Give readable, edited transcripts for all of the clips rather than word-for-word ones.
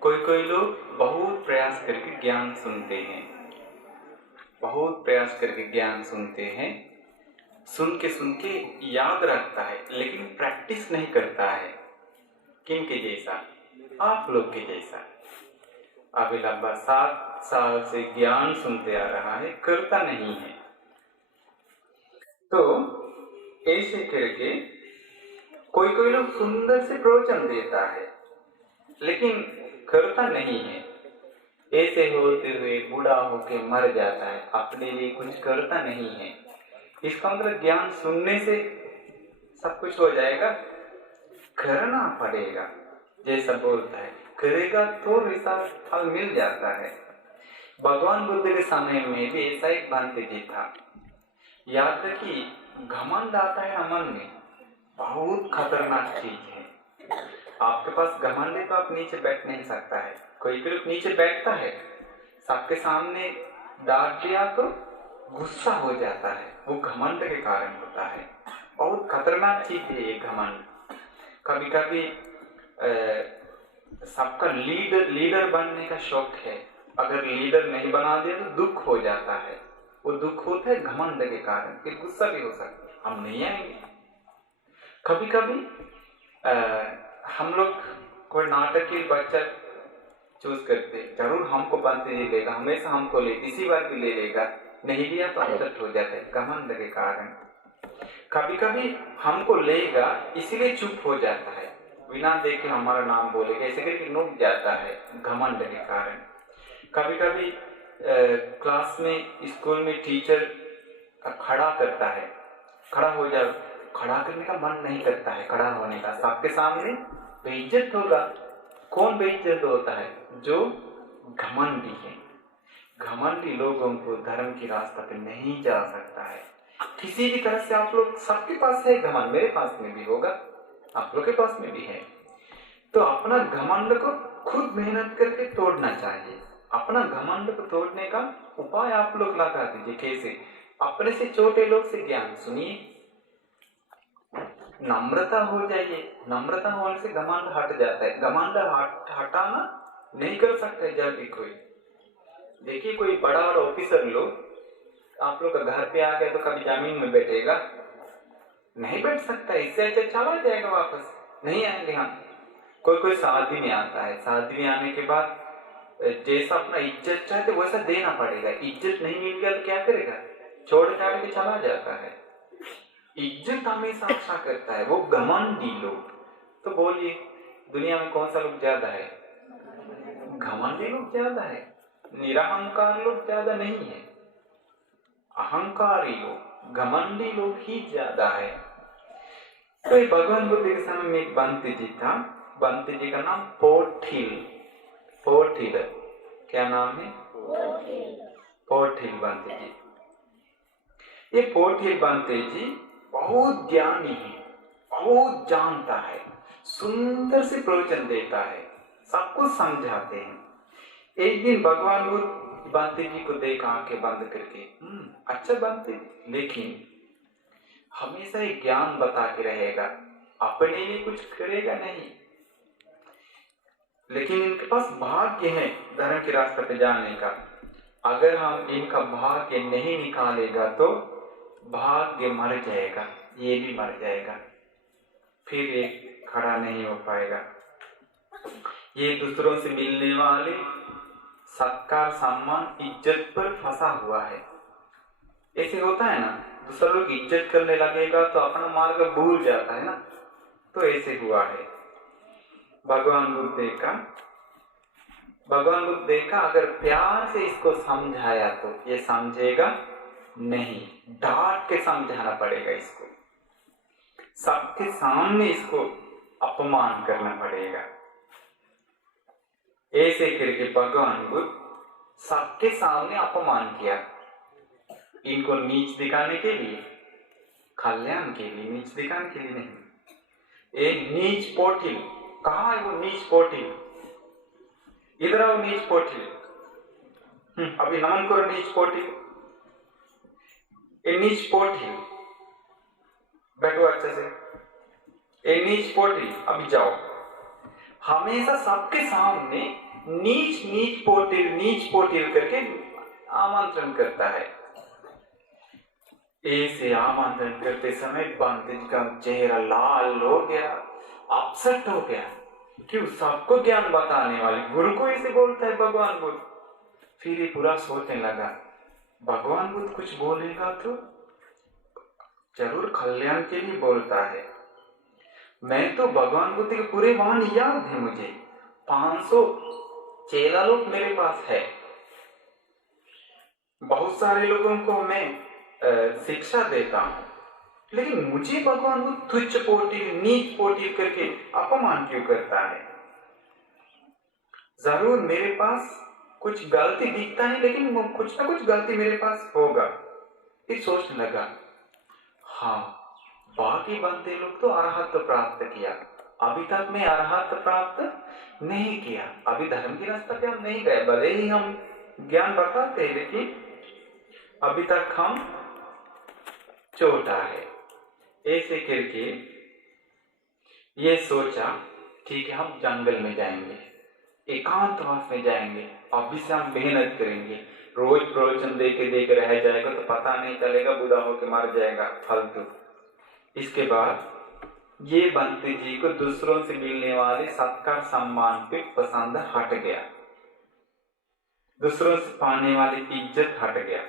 कोई कोई लोग बहुत प्रयास करके ज्ञान सुनते हैं, बहुत प्रयास करके ज्ञान सुनते हैं, सुन के याद रखता है, लेकिन प्रैक्टिस नहीं करता है। किनके जैसा? आप लोग के जैसा। अभी लगभग 7 साल से ज्ञान सुनते आ रहा है, करता नहीं है। तो ऐसे करके कोई कोई लोग सुंदर से प्रवचन देता है, लेकिन करता नहीं है। ऐसे होते हुए बूढ़ा होके मर जाता है, अपने लिए कुछ करता नहीं है। इसका मतलब ज्ञान सुनने से सब कुछ हो जाएगा? करना पड़ेगा। जैसा बोलता है, करेगा तो वैसा फल मिल जाता है। भगवान बुद्ध के समय में भी ऐसा एक भांति जी था। याद रखिए, घमंड आता है मन में, बहुत खतरनाक चीज है। आपके पास घमंड है तो आप नीचे बैठ नहीं सकता है। कोई लोग नीचे बैठता है, सबके सामने डांट दिया तो गुस्सा हो जाता है, वो घमंड के कारण होता है। बहुत खतरनाक चीज है ये घमंड। कभी कभी सबका लीडर बनने का शौक है, अगर लीडर नहीं बना दिया तो दुख हो जाता है। वो दुख होता है घमंड के कारण, फिर गुस्सा भी हो सकता है, हम नहीं आएंगे। कभी कभी हम लोग कोई नाटक के बच्चा चूज करते, जरूर हमको बनते ही लेगा, हमेशा हमको ले, इसी बार भी ले लेगा, नहीं लिया तो अपसेट हो जाता है घमंड के कारण। कभी कभी हमको लेगा इसीलिए चुप हो जाता है, बिना देखे हमारा नाम बोलेगा, ऐसे करके नुक जाता है घमंड के कारण। कभी कभी क्लास में, स्कूल में टीचर खड़ा करता है, खड़ा हो जा, खड़ा करने का मन नहीं करता है, खड़ा होने का, सबके सामने बेइज्जत होगा। कौन बेइज्जत होता है? जो घमंडी है। घमंडी लोगों को धर्म की रास्ता पे नहीं जा सकता है। किसी भी तरह से आप लोग, सबके पास है घमंड, मेरे पास में भी होगा, आप लोग के पास में भी है। तो अपना घमंड को खुद मेहनत करके तोड़ना चाहिए। अपना घमंड को तोड़ने का उपाय आप लोग लगा दीजिए। कैसे? अपने से छोटे लोग से ज्ञान सुनिए, नम्रता हो जाइए। नम्रता होने से घमंड हट जाता है। घमंड हटाना नहीं कर सकते जब भी कोई, देखिए कोई बड़ा और ऑफिसर लोग आप लोग का घर पे आ गया तो कभी जमीन में बैठेगा? नहीं बैठ सकता, इससे अच्छा चला जाएगा वापस, नहीं आएंगे हम। कोई कोई शादी में आता है, शादी में आने के बाद जैसा अपना इज्जत चाहते वैसा देना पड़ेगा। इज्जत नहीं मिल गया तो क्या करेगा? छोड़ छाड़ के चला जाता है। इज्जत हमेशा अच्छा करता है वो घमंडी लोग। तो बोलिए, दुनिया में कौन सा लोग ज्यादा है? घमंडी लोग ज्यादा है, निरहंकार लोग ज्यादा नहीं है। अहंकारी लोग, घमंडी लोग ही ज्यादा है। तो भगवान बुद्ध के समय में एक बंती जी था। बंती जी का नाम पोठिल। पोठिल, क्या नाम है? पोठिल बंती जी। ये पोठिल बंती जी बहुत ज्ञानी है, बहुत जानता है, सुंदर से प्रवचन देता है, सबको समझाते हैं। एक दिन भगवान बुद्ध बंती जी को देखा आंखें बंद करके, अच्छा बंती, लेकिन हमेशा ही ज्ञान बता के रहेगा, अपने लिए कुछ करेगा नहीं। लेकिन इनके पास भाग्य है धर्म के रास्ते पे जाने का। अगर हम इनका भाग्य नहीं निकालेगा तो भाग्य मर जाएगा, ये भी मर जाएगा, फिर ये खड़ा नहीं हो पाएगा। ये दूसरों से मिलने वाले सत्कार, सम्मान, इज्जत पर फंसा हुआ है। ऐसे होता है ना, दूसरा लोग इज्जत करने लगेगा तो अपना मार्ग भूल जाता है ना। तो ऐसे हुआ है। भगवान बुद्ध देखा अगर प्यार से इसको समझाया तो ये समझेगा नहीं, डांट के समझाना पड़ेगा इसको, सबके सामने इसको अपमान करना पड़ेगा। ऐसे करके भगवान बुद्ध सबके सामने अपमान किया, इनको नीच दिखाने के लिए, कल्याण के लिए, नीच दिखाने के लिए नहीं। एक नीच पोटिल, कहा है वो नीच पोटिल? इधर आओ नीच पोटिल, अभी नमन करो नीच पोटिल। ए नीच पोटिल, बैठो अच्छे से। ए नीच पोटिल, अभी जाओ। हमेशा सबके सामने नीच नीच पोटिल करके आमंत्रण करता है। ऐसे आमंत्रण करते समय बंते जी का चेहरा लाल हो गया, अपसेट हो गया। क्यों? सबको ज्ञान बताने वाले गुरु को ऐसे बोलता है भगवान बुद्ध। फिर ये पूरा सोचने लगा, भगवान बुद्ध कुछ बोलेगा तो जरूर कल्याण के लिए बोलता है। मैं तो भगवान बुद्ध के पूरे वाणी याद है मुझे, 500 चेला लोग मेरे पास है, बहुत सारे लोगों को मैं शिक्षा देता हूं, लेकिन मुझे भगवान बुद्ध तुच्छ पोटी नीच पोटी करके अपमान क्यों करता है? जरूर मेरे पास कुछ गलती दिखता है, लेकिन कुछ ना कुछ गलती मेरे पास होगा। फिर सोचने लगा, हाँ बाकी बंदे लोग तो अरहत प्राप्त किया, अभी तक मैं अरहत प्राप्त नहीं किया, अभी धर्म की रास्ते पे हम नहीं गए, भले ही हम ज्ञान बताते लेकिन अभी तक हम छोटा है। ऐसे करके ये सोचा, ठीक है हम जंगल में जाएंगे, एकांतवास में जाएंगे, अभी से हम मेहनत करेंगे, रोज प्रवचन देके रह जाएगा तो पता नहीं चलेगा, बुढ़ा होके मर जाएगा फालतू। इसके बाद ये बंते जी को दूसरों से मिलने वाले सत्कार सम्मान पे पसंद हट गया, दूसरों से पाने वाली इज्जत हट गया,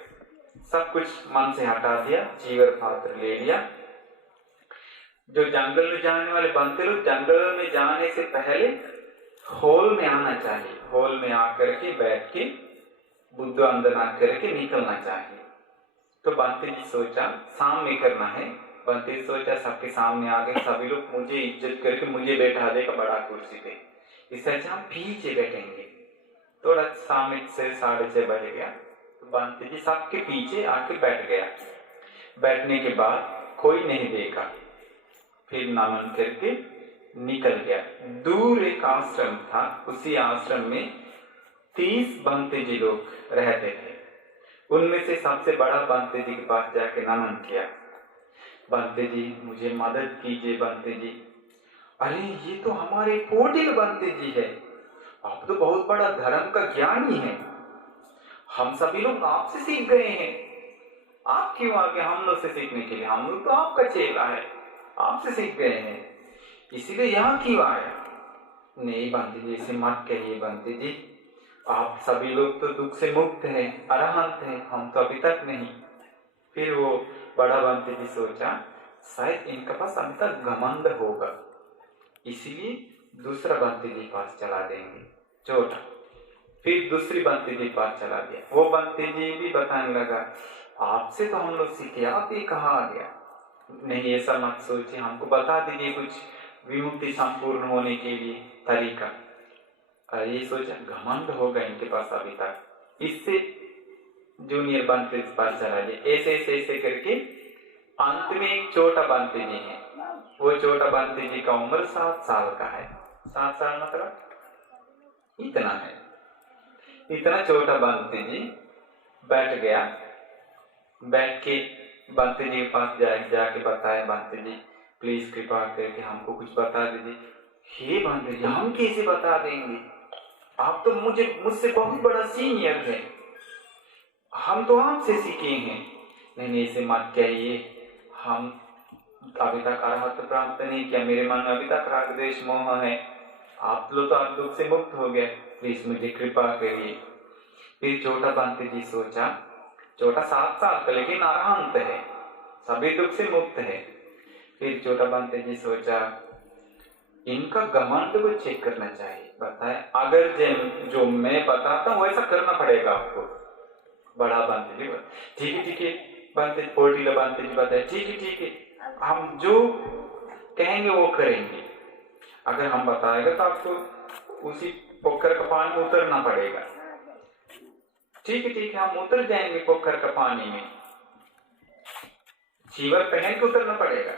सब कुछ मन से हटा दिया, चीवर पात्र ले लिया। जो जंगल में जाने वाले बनते लोग जंगल में जाने से पहले हॉल में आना चाहिए, हॉल में आकर के बैठ के बुद्ध वंदना करके निकलना चाहिए। तो बंते जी सोचा सामने करना है, बंते जी सोचा सबके सामने आ गए, सभी लोग मुझे इज्जत करके मुझे बैठा देगा बड़ा कुर्सी पे, इससे अच्छा हम पीछे बैठेंगे। थोड़ा सामने से 6:30 बज गया, तो बंते जी सबके पीछे आके बैठ गया। बैठने के बाद कोई नहीं देखा, फिर नमन करके निकल गया। दूर एक आश्रम था, उसी आश्रम में 30 बंते जी लोग रहते थे। उनमें से सबसे बड़ा बंते जी के पास जाके नमन किया, बंते जी मुझे मदद कीजिए बंते जी। अरे ये तो हमारे पोटिल बंते जी है, आप तो बहुत बड़ा धर्म का ज्ञानी है, हम सभी लोग आपसे सीख गए हैं, आप क्यों आगे हम लोग से सीखने के लिए? हम लोग तो आपका चेला है, आपसे सीख गए हैं, इसीलिए यहाँ क्यों आया? नहीं बंते जी ऐसे मत कहिए बंते जी, आप सभी लोग तो दुख से मुक्त हैं, अरहंत हैं, हम तो अभी तक नहीं। फिर वो बड़ा बंते जी सोचा शायद इनके पास अभी तक घमंड होगा, इसीलिए दूसरा बंते जी पास चला देंगे, छोटा। फिर दूसरी बंते जी पास चला दिया, वो बंते जी भी बताने लगा आपसे तो हम लोग सीखे, आप ये कहाँ आ गया? नहीं ऐसा मत सोचिए, हमको बता दीजिए कुछ विमुक्ति संपूर्ण होने के लिए तरीका। ये सोचा घमंड होगा इनके पास अभी तक, इससे जूनियर बंते जी पास चला दिया। ऐसे ऐसे ऐसे करके अंत में एक छोटा बंते जी है, वो छोटा बंते जी का उम्र 7 साल का है। 7 साल मतलब इतना है, इतना छोटा बंते जी बैठ गया, बैठ के बंते जी के पास जाके बताया, बंते जी प्लीज कृपा करके हमको कुछ बता दीजिए। हे बंते जी हम कैसे बता देंगे, आप तो मुझसे बहुत बड़ा सीनियर है, हम तो आपसे सीखे हैं। नहीं ऐसे मत कहिए, हम अभी तक अरहत प्राप्त नहीं किया, मेरे मन में अभी तक राग द्वेष मोह है, आप लोग तो आप दुख से मुक्त हो गए, प्लीज मुझे कृपा करिए। फिर छोटा बंते जी सोचा, छोटा 7 साल का लेकिन अरहंत है, सभी दुख से मुक्त है। फिर छोटा बंते जी सोचा इनका घमंड को चेक करना चाहिए, बताया अगर जो मैं बताता हूँ वैसा करना पड़ेगा आपको। बड़ा बंते जी ठीक है बंते पोटीला बंते जी बताया ठीक है हम जो कहेंगे वो करेंगे, अगर हम बताएगा तो आपको उसी पोखर का पानी उतरना पड़ेगा। ठीक है हम उतर जाएंगे पोखर का पानी में, चीवर पहन के उतरना पड़ेगा,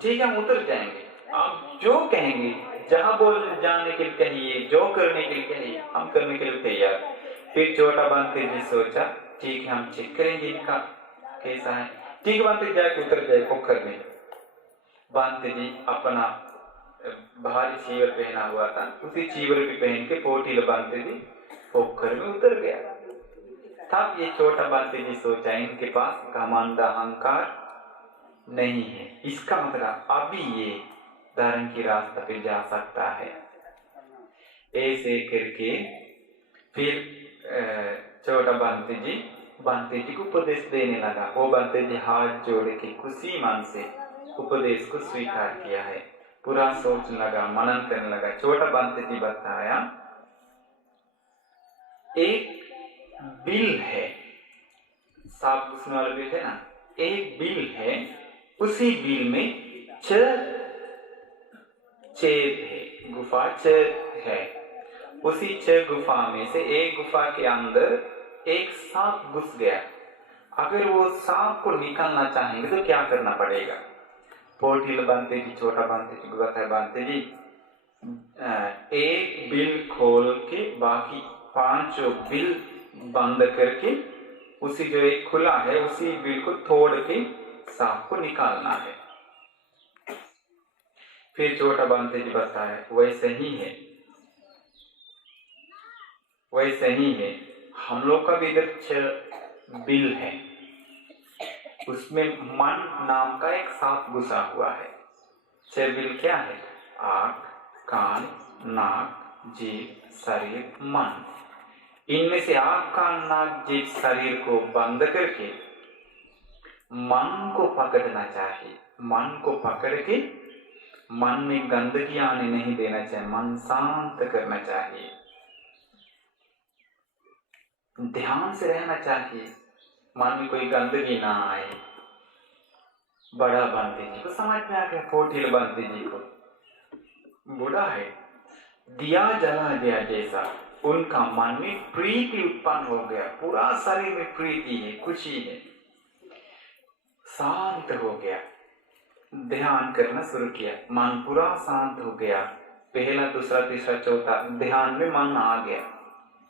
ठीक है हम उतर जाएंगे, आप जो कहेंगे जहां बोल जाने के लिए कहिए, जो करने के लिए कहिए हम करने के लिए तैयार। फिर छोटा बंते जी सोचा ठीक है हम चेक करेंगे इनका कैसा है। ठीक है बंते जाके उतर जाए पोखर में। बंते जी अपना भारी चीवर पहना हुआ था, उसी चीवर भी पहन के पोटील बांधते जी पोखर में उतर गया। तब ये छोटा बांधते जी सोचा इनके पास घमंड अहंकार नहीं है, इसका मतलब अभी ये धर्म की रास्ते पे जा सकता है। ऐसे करके फिर छोटा बांधते जी को उपदेश देने लगा। वो बांधते जी हाथ जोड़ के खुशी मन से उपदेश को स्वीकार किया है। पूरा सोचने लगा, मनन करने लगा। छोटा बांधते जी बताया एक बिल है, सांप घुसने वाला बिल है ना, एक बिल है, उसी बिल में 6 छेद है, गुफा 6 है। उसी 6 गुफा में से एक गुफा के अंदर एक सांप घुस गया। अगर वो सांप को निकालना चाहेंगे तो क्या करना पड़ेगा? पोटील बांधते जी, छोटा बांधते जी को बताया, बांधते जी एक बिल खोल के बाकी 5 बिल बंद करके उसी जो एक खुला है उसी बिल को तोड़ के सांप को निकालना है। फिर छोटा बांधते जी बताया वैसे ही है, वैसे ही है। हम लोग का भी इधर 6 बिल है, उसमें मन नाम का एक सांप घुसा हुआ है। 6 बिल क्या है? आँख, कान, नाक, जीभ, शरीर, मन। इनमें से आँख, कान, नाक, जीभ, शरीर को बंद करके मन को पकड़ना चाहिए। मन को पकड़ के मन में गंदगी आने नहीं देना चाहिए, मन शांत करना चाहिए, ध्यान से रहना चाहिए, मन में कोई गंदगी ना आए। बड़ा बांधते जी को समझ में आ गया, पोटील बांधते जी को। बूढ़ा है, दिया जला गया जैसा उनका मन में प्रीति उत्पन्न हो गया, पूरा शरीर में प्रीति है, खुशी है, शांत हो गया। ध्यान करना शुरू किया, मन पूरा शांत हो गया। पहला, दूसरा, तीसरा, चौथा ध्यान में मन आ गया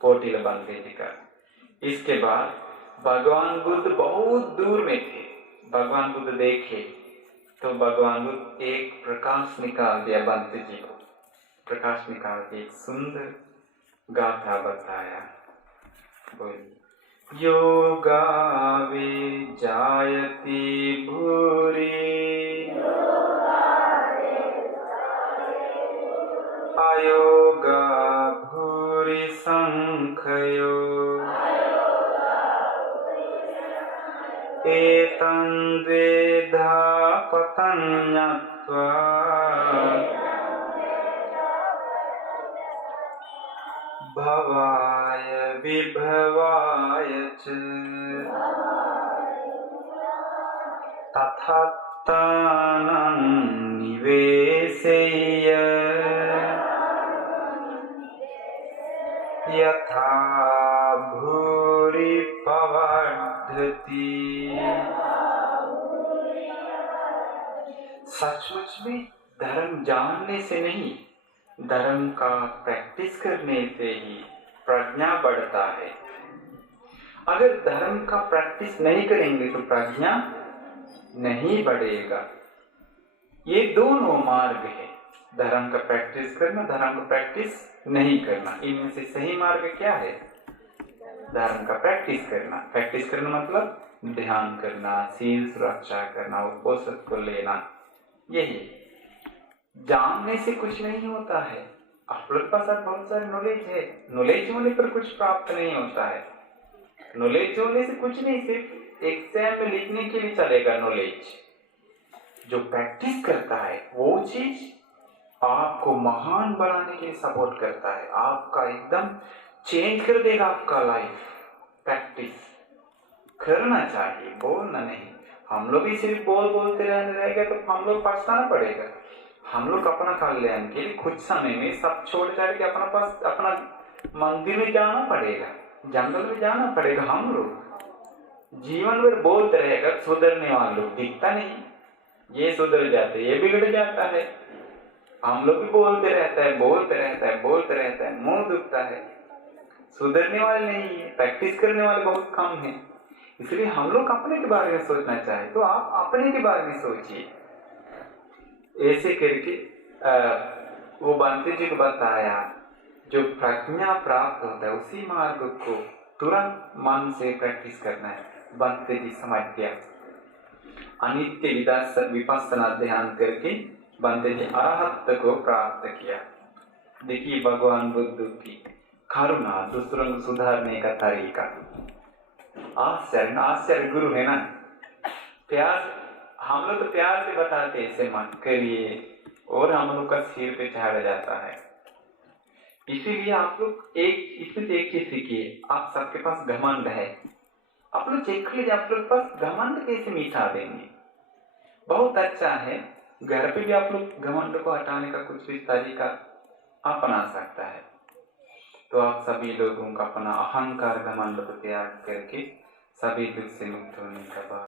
पोटील बांधते जी का। इसके बाद भगवान बुद्ध बहुत दूर में थे। भगवान बुद्ध देखे तो भगवान बुद्ध एक प्रकाश निकाल दिया बांधते जी को। प्रकाश निकाल के एक सुंदर गाथा बताया। बोलिए, योगा विजायति भूरि अयोगा भूरि संख्यो एतं द्वेधा पतन्यत्वा भवाय विभवाय च तथात्तानं निवेशय यथा भूरि पवर्धति। सचमुच में धर्म जानने से नहीं, धर्म का प्रैक्टिस करने से ही प्रज्ञा बढ़ता है। अगर धर्म का प्रैक्टिस नहीं करेंगे तो प्रज्ञा नहीं बढ़ेगा। ये दोनों मार्ग है, धर्म का प्रैक्टिस करना, धर्म का प्रैक्टिस नहीं करना। इनमें से सही मार्ग क्या है? धर्म का प्रैक्टिस करना। प्रैक्टिस करना मतलब ध्यान करना, शील सुरक्षा करना, उपवास को लेना। यही जानने से कुछ नहीं होता है। आप लोग के पास बहुत सारे नॉलेज है, नॉलेज होने पर कुछ प्राप्त नहीं होता है। नॉलेज होने से कुछ नहीं, सिर्फ एग्जाम में लिखने के लिए चलेगा नॉलेज। जो प्रैक्टिस करता है वो चीज आपको महान बनाने के लिए सपोर्ट करता है, आपका एकदम चेंज कर देगा आपका लाइफ। प्रैक्टिस करना चाहिए, बोलना नहीं। हम लोग भी सिर्फ बोलते रहेंगे तो हम लोग पछताना पड़ेगा। हम लोग अपना कल्याण के लिए कुछ समय में सब छोड़ छाड़ के अपना मंदिर में जाना पड़ेगा, जंगल में जाना पड़ेगा। हम लोग जीवन भर बोलते रहेगा, सुधरने वाले लोग दिखता नहीं, ये सुधर जाते, ये बिगड़ जाता है। हम लोग भी बोलते रहता है, मुंह दुखता है, सुधरने वाले नहीं है, प्रैक्टिस करने वाले बहुत कम है। इसलिए हम लोग अपने के बारे में सोचना चाहे तो आप अपने के बारे में सोचिए। ऐसे करके वो बांते जी को बताया, जो प्रज्ञा प्राप्त होता है उसी मार्ग को तुरंत मन से प्रैक्टिस करना है। बांते जी समझ गया, अनित्य विपස්සना ध्यान करके बांते जी अरहत्त को प्राप्त किया। देखिए भगवान बुद्ध की करुणा, दूसरों को सुधारने का तरीका। आश्चर्य गुरु है ना। प्यार, हम लोग तो प्यार से बताते ऐसे मत करिए, और हम लोग का सिर पे चढ़ा जाता है। इसीलिए आप लोग इसमें से एक चीज सीखिए, आप सबके पास घमंड है, आप लोग चेक कर लीजिए आप लोग पास घमंड कैसे मिटा देंगे। बहुत अच्छा है, घर पे भी आप लोग घमंड को हटाने का कुछ भी तरीका अपना सकता है। तो आप सभी लोगों का अपना अहंकार घमंड को त्याग करके सभी दुख से मुक्त होने का